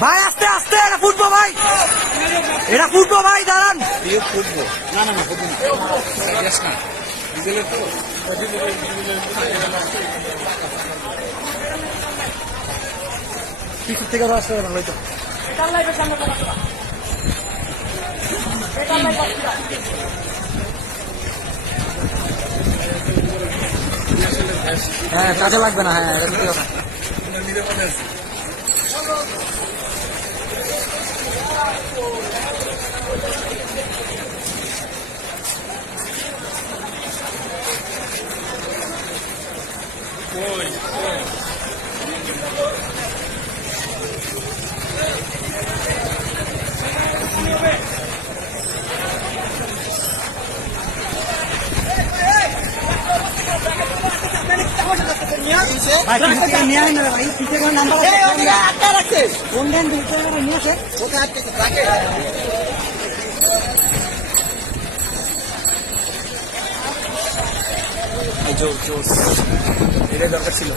ভাই আস্তে আস্তে এটা ফুটবো ভাই। এটা ফুটবো ভাই দাঁড়ান। ফুটবো না না না ফুটবো না গ্যাস না ডিজেলের তো হ্যাঁ কাজে লাগবে না হ্যাঁ এটা কথা। Oi, আছে জোর জোর। এটাই দরকার ছিল।